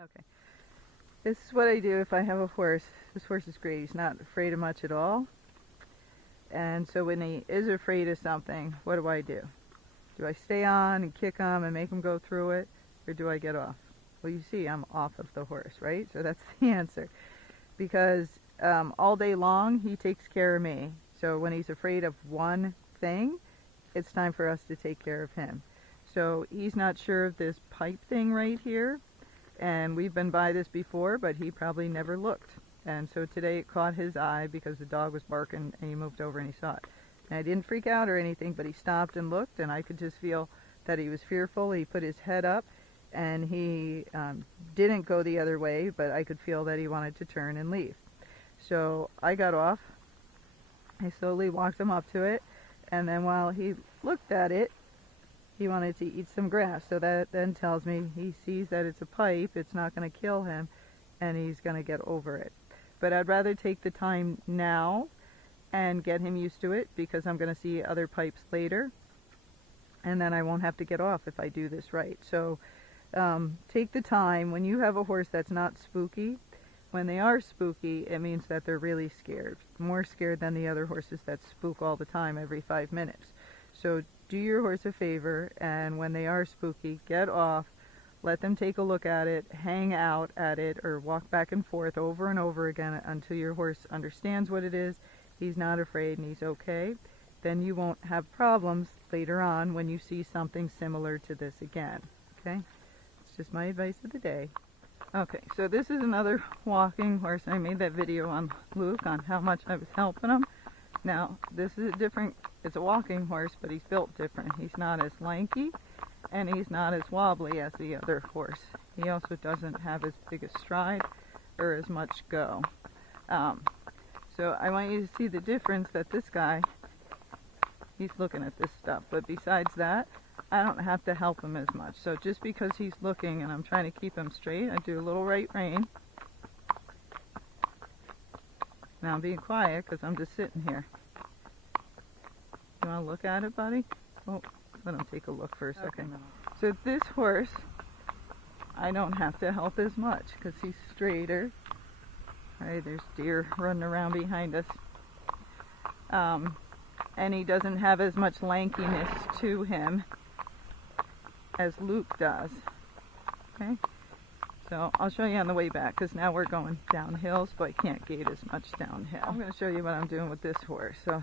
Okay, this is what I do if I have a horse. This horse is great. He's not afraid of much at all. And so when he is afraid of something, what do? Do I stay on and kick him and make him go through it? Or do I get off? Well, you see I'm off of the horse, right? So that's the answer. Because all day long he takes care of me. So when he's afraid of one thing, it's time for us to take care of him. So he's not sure of this pipe thing right here. And we've been by this before, but he probably never looked. And so today it caught his eye because the dog was barking and he moved over and he saw it. And I didn't freak out or anything, but he stopped and looked, and I could just feel that he was fearful. He put his head up and he didn't go the other way, but I could feel that he wanted to turn and leave. So I got off. I slowly walked him up to it, and then while he looked at it, he wanted to eat some grass. So that then tells me he sees that it's a pipe, it's not going to kill him, and he's going to get over it. But I'd rather take the time now and get him used to it, because I'm going to see other pipes later, and then I won't have to get off if I do this right. So take the time. When you have a horse that's not spooky, when they are spooky, it means that they're really scared, more scared than the other horses that spook all the time every 5 minutes. So do your horse a favor, and when they are spooky, get off, let them take a look at it, hang out at it, or walk back and forth over and over again until your horse understands what it is, he's not afraid, and he's okay. Then you won't have problems later on when you see something similar to this again. Okay? It's just my advice of the day. Okay, so this is another walking horse. I made that video on Luke on how much I was helping him. Now, this is it's a walking horse, but he's built different. He's not as lanky, and he's not as wobbly as the other horse. He also doesn't have as big a stride or as much go. So I want you to see the difference that this guy, he's looking at this stuff, but besides that, I don't have to help him as much. So just because he's looking and I'm trying to keep him straight, I do a little right rein. Now I'm being quiet because I'm just sitting here. You want to look at it, buddy? Oh, let him take a look for a second. So this horse, I don't have to help as much because he's straighter. Right, there's deer running around behind us. And he doesn't have as much lankiness to him as Luke does. Okay? So I'll show you on the way back, because now we're going downhill, so I can't gate as much downhill. I'm going to show you what I'm doing with this horse. So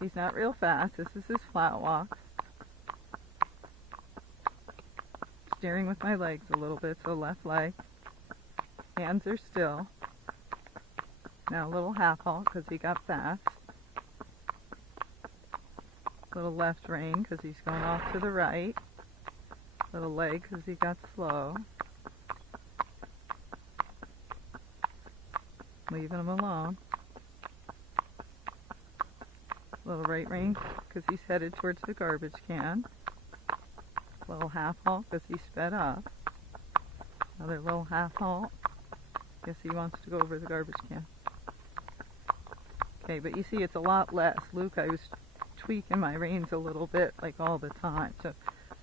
he's not real fast. This is his flat walk. Steering with my legs a little bit, so left leg. Hands are still. Now a little half halt because he got fast. Little left rein because he's going off to the right. Little leg because he got slow. Leaving him alone. Little right rein because he's headed towards the garbage can. Little half halt because he sped up. Another little half halt. Guess he wants to go over the garbage can. Okay, but you see it's a lot less. Luke, I was tweaking my reins a little bit, like all the time. So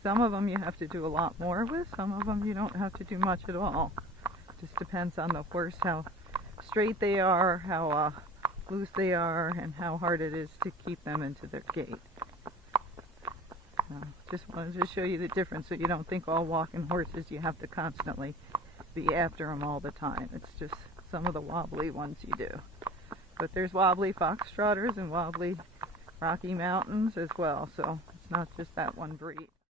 some of them you have to do a lot more with. Some of them you don't have to do much at all. Just depends on the horse, how straight they are, how loose they are, and how hard it is to keep them into their gait. Just wanted to show you the difference so you don't think all walking horses you have to constantly be after them all the time. It's just some of the wobbly ones you do. But there's wobbly foxtrotters and wobbly Rocky Mountains as well, so it's not just that one breed.